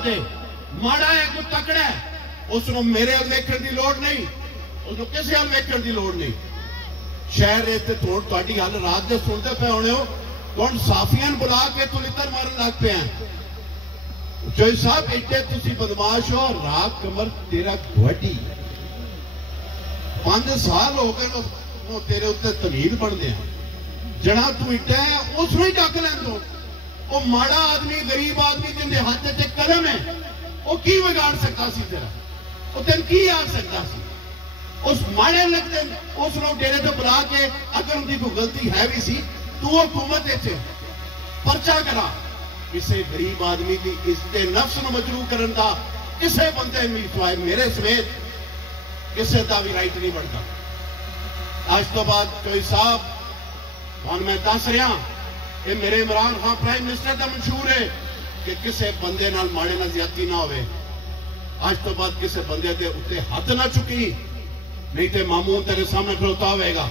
दे माड़ा है कोई तकड़ा है उसनों मेरे अल वेखण दी लोड़ नहीं, उसनों किसी अल वेखण दी लोड़ नहीं। शहर तुहाडी हल रात दे सुनते पे होने हो तुहानू साफियां बुला के तुलितर मारन लग पे हैं। चोई साहब इतने तुसी बदमाश हो। रात कमर तेरा गुआढ़ी 5 साल हो गए वो तेरे उत्ते तमीज बनते हैं। जड़ा तू इट्टा है उसमें ही डक लैन दो। वो माड़ा आदमी गरीब आदमी जिंदे हाथ च कलम है वो की बिगाड़ सकता सी तेरा, वो तेन की आ सकता सी। उस माड़े लगते उस डेरे तो बुला के अगर उनकी कोई गलती है भी सी तू हुकूमत परचा करा। किसी गरीब आदमी की इसके नफ्स में मजरू करने का किसी बंदे में मेरे समेत किसी का भी राइट नहीं बनता। आज तो बाद कोई साहब मैं दस रहा ये मेरे इमरान खान प्राइम मिनिस्टर का मंशूर है कि किसी बंदे नाल माड़े नाल ज्यादती ना होवे। आज तो बाद किसी बंदे के उत्ते हाथ ना चुकी नहीं तो मामू तेरे सामने खड़ोता होगा।